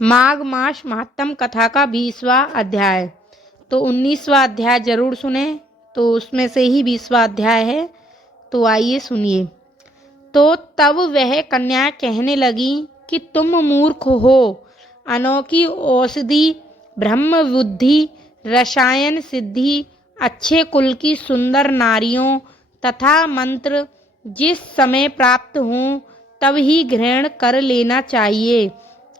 माघ मास महात्म कथा का 20वां अध्याय। तो 19वां अध्याय जरूर सुने, तो उसमें से ही 20वां अध्याय है। तो आइए सुनिए। तो तब वह कन्या कहने लगी कि तुम मूर्ख हो। अनोखी औषधि, ब्रह्म बुद्धि, रसायन सिद्धि, अच्छे कुल की सुंदर नारियों तथा मंत्र जिस समय प्राप्त हों तब ही ग्रहण कर लेना चाहिए।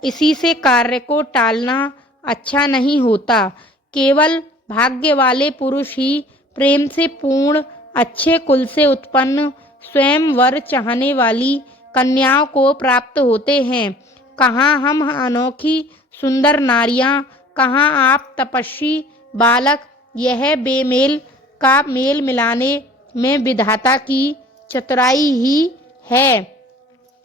इसी से कार्य को टालना अच्छा नहीं होता। केवल भाग्य वाले पुरुष ही प्रेम से पूर्ण, अच्छे कुल से उत्पन्न, स्वयं वर चाहने वाली कन्याओं को प्राप्त होते हैं। कहाँ हम अनोखी सुंदर नारियां, कहाँ आप तपस्वी बालक। यह बेमेल का मेल मिलाने में विधाता की चतुराई ही है।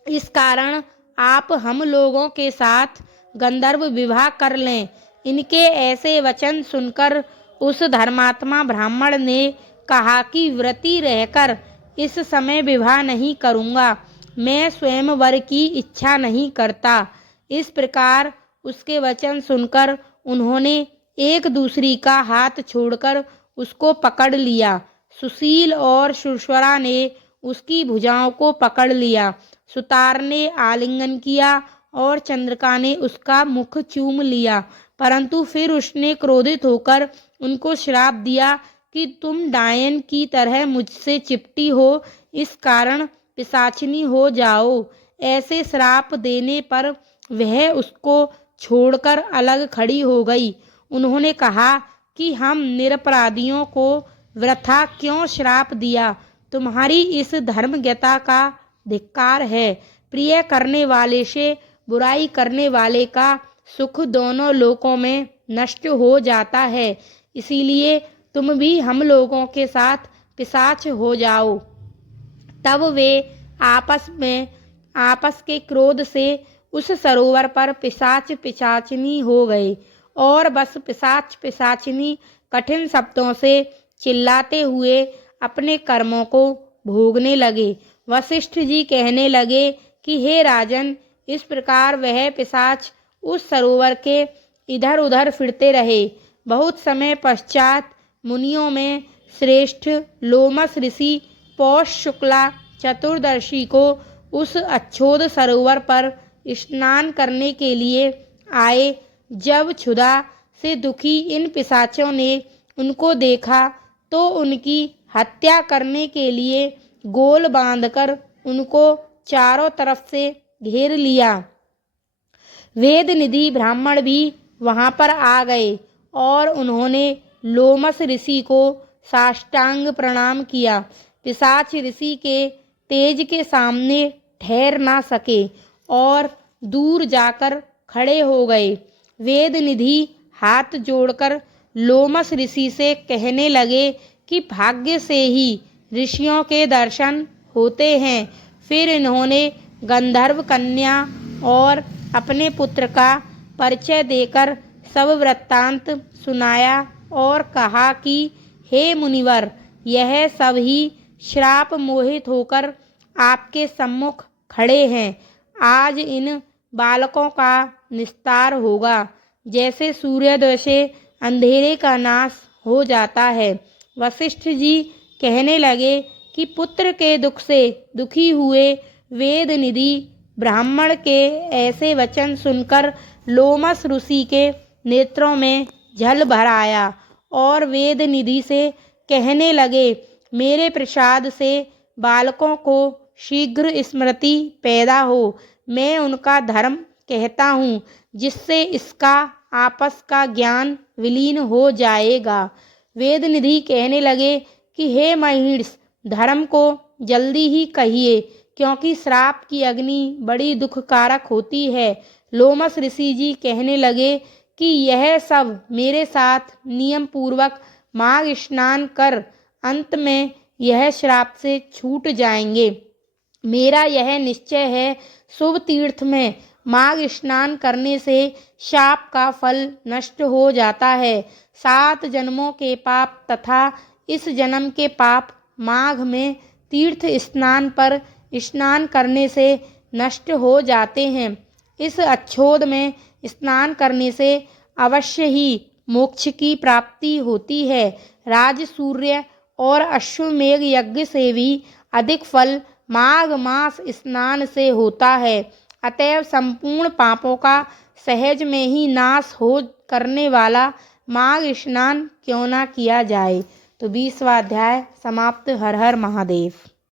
इस कारण आप हम लोगों के साथ गंधर्व विवाह कर लें। इनके ऐसे वचन सुनकर उस धर्मात्मा ब्राह्मण ने कहा कि व्रती रहकर इस समय विवाह नहीं करूँगा, मैं स्वयं वर की इच्छा नहीं करता। इस प्रकार उसके वचन सुनकर उन्होंने एक दूसरी का हाथ छोड़कर उसको पकड़ लिया। सुशील और सुरस्वरा ने उसकी भुजाओं को पकड़ लिया। सुतार ने आलिंगन किया और चंद्रिका ने उसका मुख चूम लिया। परंतु फिर उसने क्रोधित होकर उनको श्राप दिया कि तुम डायन की तरह मुझसे चिपटी हो, इस कारण पिशाचिनी हो जाओ। ऐसे श्राप देने पर वह उसको छोड़कर अलग खड़ी हो गई। उन्होंने कहा कि हम निरपराधियों को वृथा क्यों श्राप दिया। तुम्हारी इस धर्मज्ञता का धिक्कार है। प्रिय करने वाले से बुराई करने वाले का सुख दोनों लोकों में नष्ट हो जाता है। इसीलिए तुम भी हम लोगों के साथ पिशाच हो जाओ। तब वे आपस के क्रोध से उस सरोवर पर पिशाच पिशाचिनी हो गए और बस पिशाच पिशाचिनी कठिन शब्दों से चिल्लाते हुए अपने कर्मों को भोगने लगे। वशिष्ठ जी कहने लगे कि हे राजन, इस प्रकार वह पिशाच उस सरोवर के इधर उधर फिरते रहे। बहुत समय पश्चात मुनियों में श्रेष्ठ लोमस ऋषि पौष शुक्ला चतुर्दशी को उस अच्छोद सरोवर पर स्नान करने के लिए आए। जब क्षुधा से दुखी इन पिशाचों ने उनको देखा तो उनकी हत्या करने के लिए गोल बांधकर उनको चारों तरफ से घेर लिया। वेद निधि ब्राह्मण भी वहां पर आ गए और उन्होंने लोमस ऋषि को साष्टांग प्रणाम किया। पिशाच ऋषि के तेज के सामने ठहर ना सके और दूर जाकर खड़े हो गए। वेद निधि हाथ जोड़कर लोमस ऋषि से कहने लगे कि भाग्य से ही ऋषियों के दर्शन होते हैं। फिर इन्होंने गंधर्व कन्या और अपने पुत्र का परिचय देकर सब वृत्तांत सुनाया और कहा कि हे मुनिवर, यह सब ही श्राप मोहित होकर आपके सम्मुख खड़े हैं। आज इन बालकों का निस्तार होगा, जैसे सूर्योदय से अंधेरे का नाश हो जाता है। वशिष्ठ जी कहने लगे कि पुत्र के दुख से दुखी हुए वेद निधि ब्राह्मण के ऐसे वचन सुनकर लोमस ऋषि के नेत्रों में जल भर आया और वेद निधि से कहने लगे, मेरे प्रसाद से बालकों को शीघ्र स्मृति पैदा हो। मैं उनका धर्म कहता हूँ, जिससे इसका आपस का ज्ञान विलीन हो जाएगा। वेद निधि कहने लगे कि हे महिष, धर्म को जल्दी ही कहिए, क्योंकि श्राप की अग्नि बड़ी दुखकारक होती है। लोमस ऋषि जी कहने लगे कि यह सब मेरे साथ नियम पूर्वक माघ स्नान कर अंत में यह श्राप से छूट जाएंगे। मेरा यह निश्चय है, शुभ तीर्थ में माघ स्नान करने से शाप का फल नष्ट हो जाता है। 7 जन्मों के पाप तथा इस जन्म के पाप माघ में तीर्थ स्नान पर स्नान करने से नष्ट हो जाते हैं। इस अच्छोद में स्नान करने से अवश्य ही मोक्ष की प्राप्ति होती है। राज, सूर्य और अश्वमेघ यज्ञ से भी अधिक फल माघ मास स्नान से होता है। अतएव संपूर्ण पापों का सहज में ही नाश हो करने वाला माघ स्नान क्यों ना किया जाए। तो 20वां अध्याय समाप्त। हर हर महादेव।